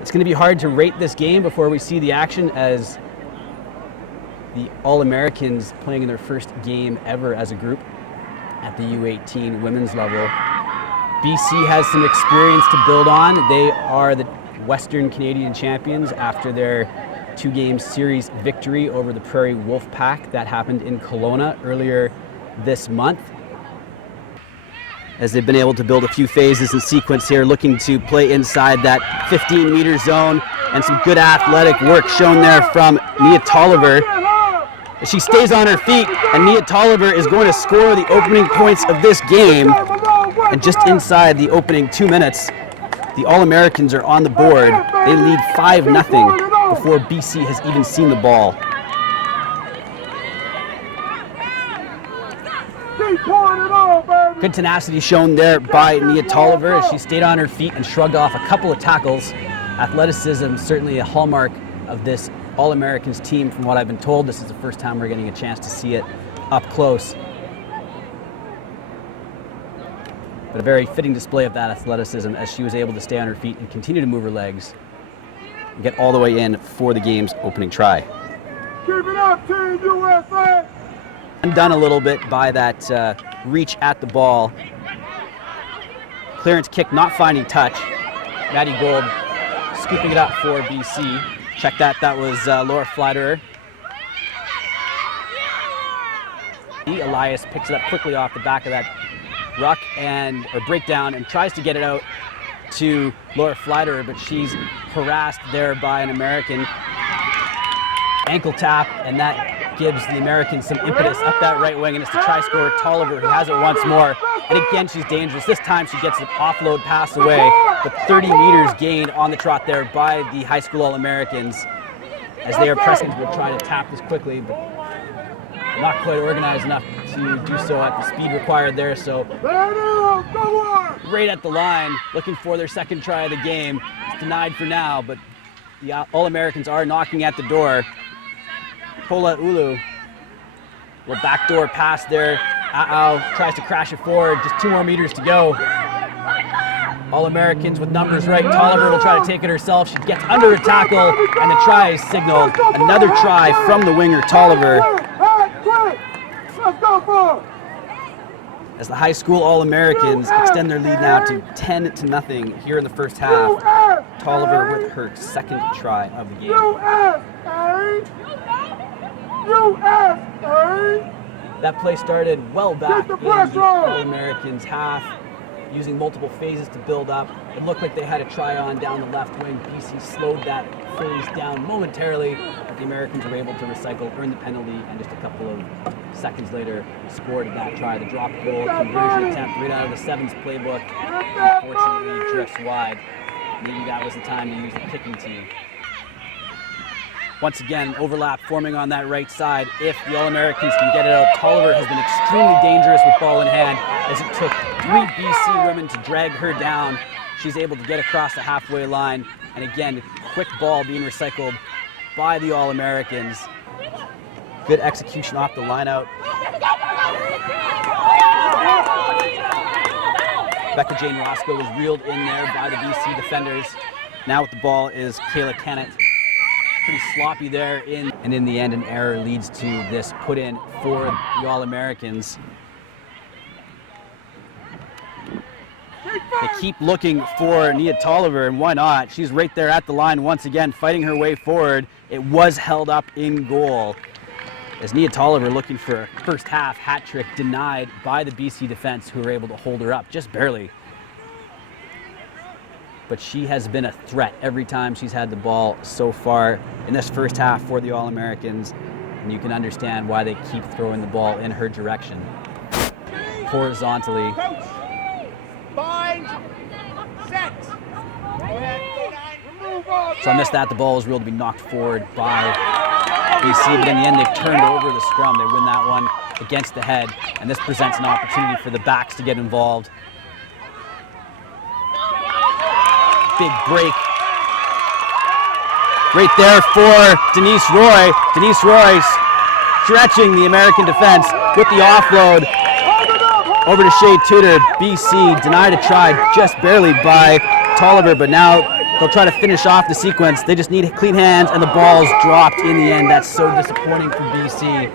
It's going to be hard to rate this game before we see the action, as the All-Americans playing in their first game ever as a group at the U18 women's level. BC has some experience to build on. They are the Western Canadian champions after their 2-game series victory over the Prairie Wolfpack that happened in Kelowna earlier this month. As they've been able to build a few phases in sequence here, looking to play inside that 15-meter zone, and some good athletic work shown there from Nia Toliver. She stays on her feet, and Nia Toliver is going to score the opening points of this game. And just inside the opening 2 minutes, the All-Americans are on the board. They lead 5-0 before BC has even seen the ball. Good tenacity shown there by Nia Toliver as she stayed on her feet and shrugged off a couple of tackles. Athleticism certainly a hallmark of this All-Americans team. From what I've been told, this is the first time we're getting a chance to see it up close. But a very fitting display of that athleticism as she was able to stay on her feet and continue to move her legs and get all the way in for the game's opening try. Keep it up, Team USA! Undone a little bit by that reach at the ball. Clearance kick not finding touch. Maddie Gold scooping it up for BC. Check that, that was Laura Fleiderer. Elias picks it up quickly off the back of that ruck or breakdown and tries to get it out to Laura Fleiderer, but she's harassed there by an American. Ankle tap, and that gives the Americans some impetus up that right wing, and it's the try scorer Toliver who has it once more. And again, she's dangerous. This time she gets an offload pass away, but 30 meters gained on the trot there by the high school All-Americans as they are pressing to try to tap this quickly, but not quite organized enough to do so at the speed required there. So right at the line, looking for their second try of the game. It's denied for now, but the All-Americans are knocking at the door. Pola Ulu will backdoor pass there. Tries to crash it forward. Just 2 more meters to go. All-Americans with numbers right. Toliver will try to take it herself. She gets under a tackle, and the try is signaled. Another try from the winger Toliver. As the high school All-Americans extend their lead now to 10-0 here in the first half. Toliver with her second try of the game. That play started well back in the All-Americans half, using multiple phases to build up. It looked like they had a try on down the left wing. BC slowed that phase down momentarily, but the Americans were able to recycle, earn the penalty, and just a couple of seconds later scored that try. The drop goal conversion attempt right out of the Sevens playbook unfortunately drifts wide. Maybe that was the time to use the kicking team. Once again, overlap forming on that right side. If the All-Americans can get it out, Toliver has been extremely dangerous with ball in hand, as it took 3 BC women to drag her down. She's able to get across the halfway line, and again, quick ball being recycled by the All-Americans. Good execution off the line-out. Becca Jane Roscoe was reeled in there by the BC defenders. Now with the ball is Kayla Kennett. Pretty sloppy there, and in the end an error leads to this put in for the All-Americans. They keep looking for Nia Toliver, and why not? She's right there at the line once again, fighting her way forward. It was held up in goal as Nia Toliver, looking for a first half hat trick, denied by the BC defense, who were able to hold her up just barely. But she has been a threat every time she's had the ball so far in this first half for the All-Americans, and you can understand why they keep throwing the ball in her direction. Horizontally. Coach, bind, set. So I missed that. The ball was ruled to be knocked forward by BC, but in the end they've turned over the scrum. They win that one against the head, and this presents an opportunity for the backs to get involved. Big break right there for Denise Roy. Denise Roy stretching the American defense with the offload over to Shea Tudor. BC denied a try just barely by Toliver, but now They'll try to finish off the sequence. They just need clean hands, and the ball's dropped in the end. That's so disappointing for BC.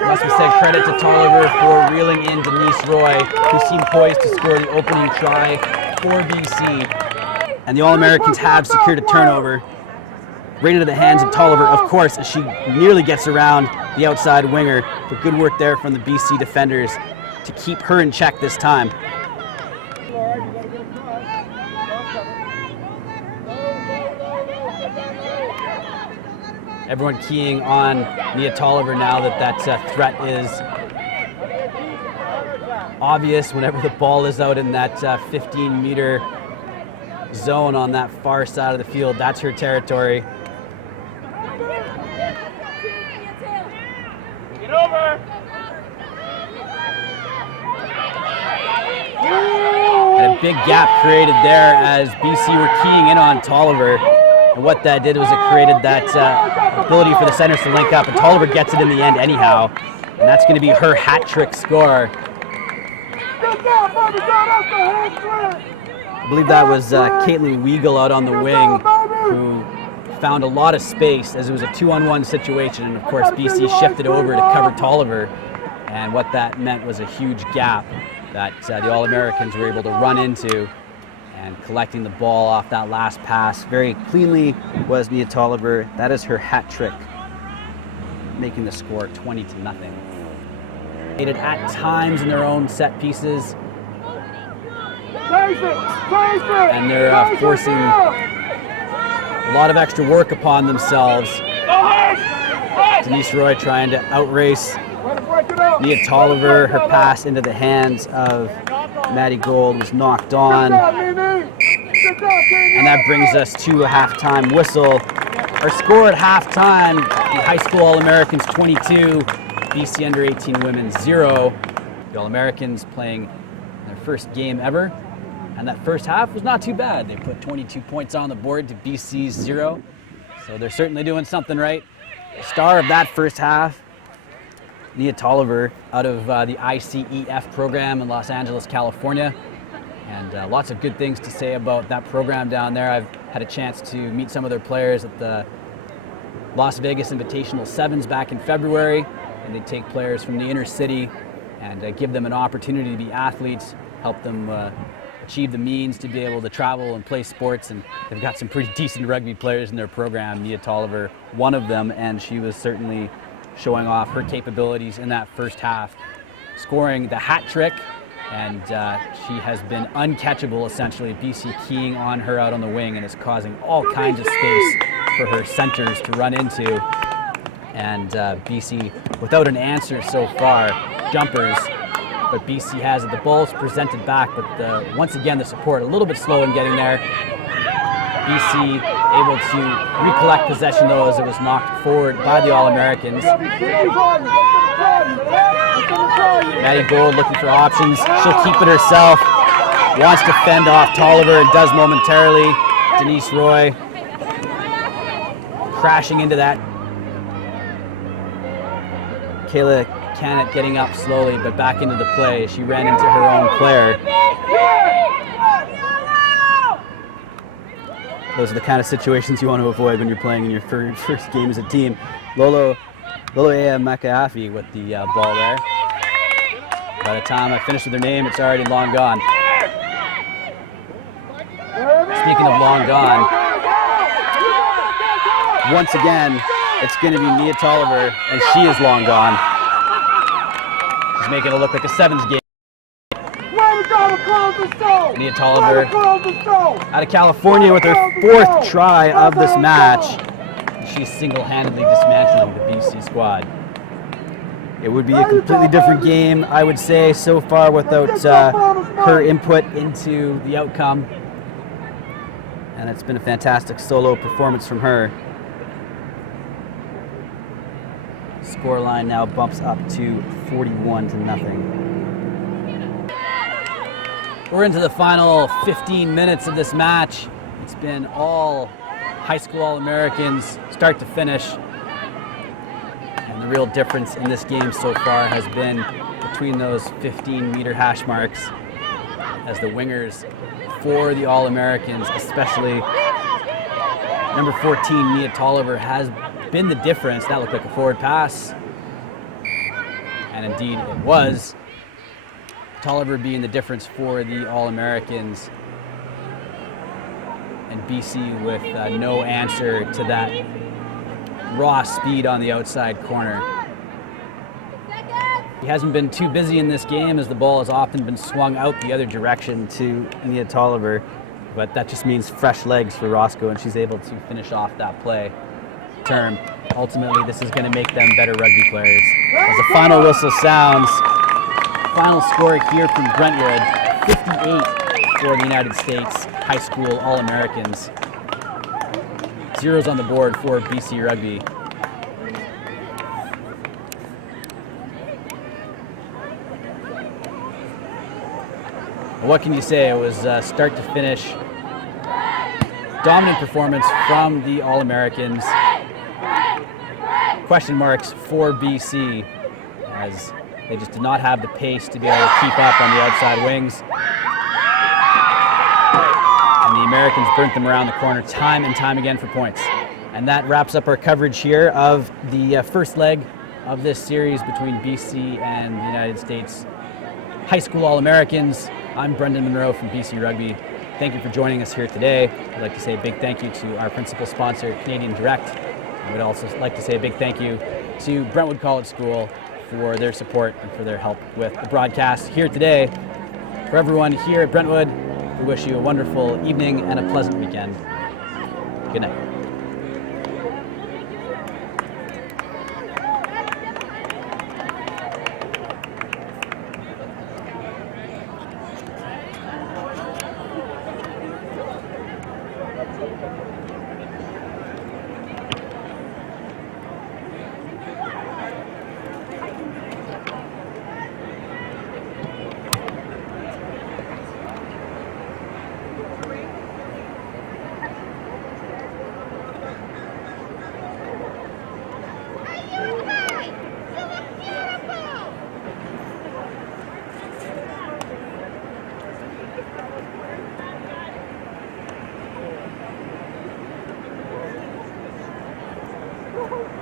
Must be said credit to Toliver for reeling in Denise Roy, who seemed poised to score the opening try for BC. And the All-Americans have secured a turnover. Right into the hands of Toliver, of course, as she nearly gets around the outside winger. But good work there from the BC defenders to keep her in check this time. Everyone keying on Nia Toliver now that threat is obvious whenever the ball is out in that 15-meter zone on that far side of the field. That's her territory. Get over. And a big gap created there as BC were keying in on Toliver. And what that did was it created that ability for the centers to link up, and Toliver gets it in the end anyhow. And that's going to be her hat trick score. I believe that was Caitlin Weigel out on the wing, who found a lot of space as it was a 2-on-1 situation. And of course, BC shifted over to cover Toliver. And what that meant was a huge gap that the All-Americans were able to run into. And collecting the ball off that last pass very cleanly was Nia Toliver. That is her hat trick, making the score 20-0. At times in their own set pieces, and they're forcing a lot of extra work upon themselves. Denise Roy trying to outrace Nia Toliver. Her pass into the hands of Maddie Gold was knocked on. And that brings us to a halftime whistle. Our score at halftime, the high school All-Americans 22, BC under 18 women 0. The All-Americans playing their first game ever. And that first half was not too bad. They put 22 points on the board to BC's 0. So they're certainly doing something right. The star of that first half, Nia Toliver, out of the ICEF program in Los Angeles, California. And lots of good things to say about that program down there. I've had a chance to meet some of their players at the Las Vegas Invitational Sevens back in February. And they take players from the inner city and give them an opportunity to be athletes, help them achieve the means to be able to travel and play sports. And they've got some pretty decent rugby players in their program. Nia Toliver, one of them, and she was certainly showing off her capabilities in that first half, scoring the hat trick, and she has been uncatchable essentially. BC keying on her out on the wing, and is causing all kinds of space for her centers to run into. And BC without an answer so far, jumpers, but BC has it. The ball's presented back, but once again the support a little bit slow in getting there. BC able to recollect possession though as it was knocked forward by the All-Americans. Maddie Gold looking for options. She'll keep it herself. Wants to fend off Toliver and does momentarily. Denise Roy crashing into that. Kayla Canet getting up slowly but back into the play. She ran into her own player. Those are the kind of situations you want to avoid when you're playing in your first game as a team. Loloea Makahafi with the ball there. By the time I finish with her name, it's already long gone. Speaking of long gone, once again, it's going to be Nia Toliver, and she is long gone. She's making it look like a sevens game. Nia Toliver out of California with her 4th try of this match. She's single-handedly dismantling the BC squad. It would be a completely different game, I would say, so far without her input into the outcome. And it's been a fantastic solo performance from her. Scoreline now bumps up to 41-0. We're into the final 15 minutes of this match. It's been all high school All-Americans, start to finish. And the real difference in this game so far has been between those 15-meter hash marks, as the wingers for the All-Americans, especially Number 14, Nia Toliver, has been the difference. That looked like a forward pass. And indeed it was. Toliver being the difference for the All-Americans. And BC with no answer to that raw speed on the outside corner. He hasn't been too busy in this game, as the ball has often been swung out the other direction to Nia Toliver, but that just means fresh legs for Roscoe, and she's able to finish off that play. Ultimately, this is going to make them better rugby players. As the final whistle sounds, final score here from Brentwood, 58 for the United States High School All-Americans. Zeros on the board for BC Rugby. What can you say? It was start to finish dominant performance from the All-Americans. Question marks for BC, as they just did not have the pace to be able to keep up on the outside wings. And the Americans burnt them around the corner time and time again for points. And that wraps up our coverage here of the first leg of this series between BC and the United States High School All-Americans. I'm Brendan Monroe from BC Rugby. Thank you for joining us here today. I'd like to say a big thank you to our principal sponsor, Canadian Direct. I would also like to say a big thank you to Brentwood College School for their support and for their help with the broadcast here today. For everyone here at Brentwood, we wish you a wonderful evening and a pleasant weekend. Good night. Woohoo!